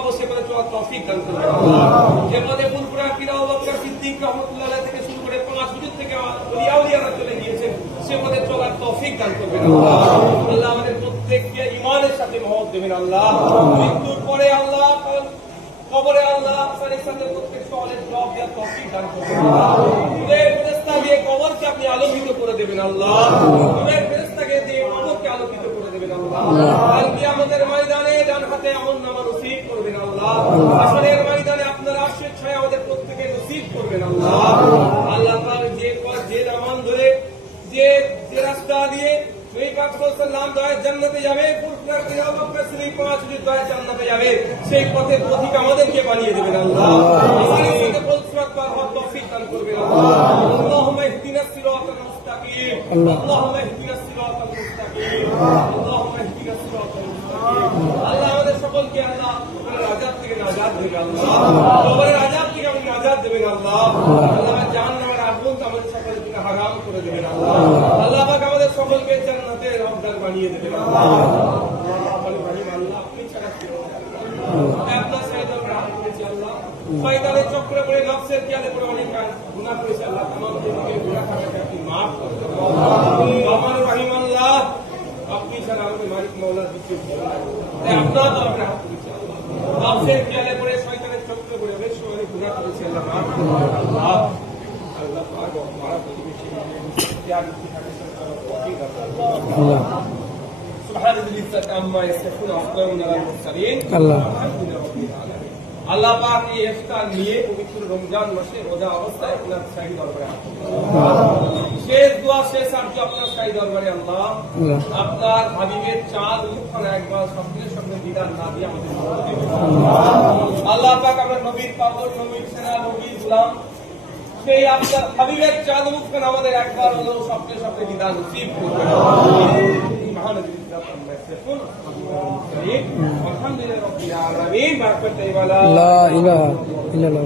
পাবো সে পথে চলার তৌফিক দান করবেন। যে পথে ফুলপুরা পীর আবু বকর সিদ্দিক রাহমাতুল্লাহ আলাইহি থেকে শুরু করে 5 হুজুর থেকে ওলিয়াউলিয়ারা চলে গিয়েছেন, সে পথে চলার তৌফিক দান করবেন আল্লাহ। আল্লাহ আমাদের প্রত্যেককে ঈমানের সাথে মওত দেবেন আল্লাহ। মৃত্যুর পরে আল্লাহ কবরে আল্লাহ আপনার সাথে প্রত্যেক সওয়ালের জবাব দেওয়ার তৌফিক দান করবেন আল্লাহ। নূরের ফেরেশতা দিয়ে কবরকে আপনি আলোকিত করে দেবেন আল্লাহ। নূরের ফেরেশতাকে দিয়ে কবরকে আলোকিত করে দেবেন আল্লাহ। আর কিয়ামতের ময়দানে ডান হাতে আমলনামা নসিব করবেন আল্লাহ। হাসরের ময়দানে আপনার আরশের ছায়া আমাদের প্রত্যেককে নসিব করবেন আল্লাহ। আল্লাহ তাআলা যে নামান ধরে যে রাস্তা দিয়ে নবী পাক সাল্লাল্লাহু আলাইহি ওয়াসাল্লাম দয়া জান্নাতে যাবে, ফুরফুরার পীর আবু বকর সিদ্দিক 5 হুজুর দয়া জান্নাতে যাবে, সেই পথের পথিক আমাদেরকে বানিয়ে দেবেন আল্লাহ। আমাদের সাথে ফুলফুরাত পার হওয়ার তৌফিক দান করবেন আল্লাহ। আল্লাহুম্মা ইহদিনাস সিরাতাল মুস্তাকিম, আল্লাহুম্মা ইহদিনাস সিরাতাল মুস্তাকিম, আল্লাহুম্মা ইহদিনাস সিরাতাল মুস্তাকিম। আল্লাহ আমাদের সকলকে আল্লাহ কবরের আযাব থেকে নাজাত দেবেন আল্লাহ। কবরের আযাব থেকে আমাদের নাজাত দেবেন আল্লাহ। আল্লাহ জাহান্নামের আগুন আমাদের সকলকে হারাম করে দেবেন আল্লাহ। আল্লাহ পাক আমাদের সকলকে জান্নাতের হকদার বানিয়ে দেবেন আল্লাহ। আপনি ছাড়া কেউ নেই। আপনার সাথে আমরা হাত করেছি আল্লাহ। শয়তানের চক্রে পড়ে নফসের খেয়ালে পড়ে অনেক গুনাহ করেছি আল্লাহ। তামাম গুনাহ খাতাকে আপনি মাফ করে দেন রহমান রহিম আল্লাহ। আপনি ছাড়া আমাদের মালিক মাওলার দ্বিতীয় কেউ নেই। আপনার তো আমরা হাত করেছি আল্লাহ। নফসের খেয়ালে পড়ে শয়তানের চক্রে পড়ে অনেক সময় গুনাহ করেছি আল্লাহ, মাফ করে দেন আল্লাহ। আল্লাহ পাক আমাদের প্রতিবেশী আল্লাহ পাক এই ইফতার নিয়ে পবিত্র রমজান মাসে রোজা অবস্থায় আপনার শাহী দরবারে শেষ দোয়া শেষ আরজু আপনার শাহী দরবারে আল্লাহ আপনার হাবিবের চাঁদ মুখখানা একবার স্বপ্নের সঙ্গে বিদান না দিয়ে আমাদের আল্লাহ পাক আপনার নবীর পাগল, নবীর সেনা, নবীর গোলাম সেই আপনার হাবিবের চাঁদ মুখখানা আমাদের একবার হলো স্বপ্নে স্বপ্নে বিদান নসিব করবেন। আলহামদুলিল্লাহ রাব্বিল আলামিন। লা ইলাহা ইল্লাল্লাহ।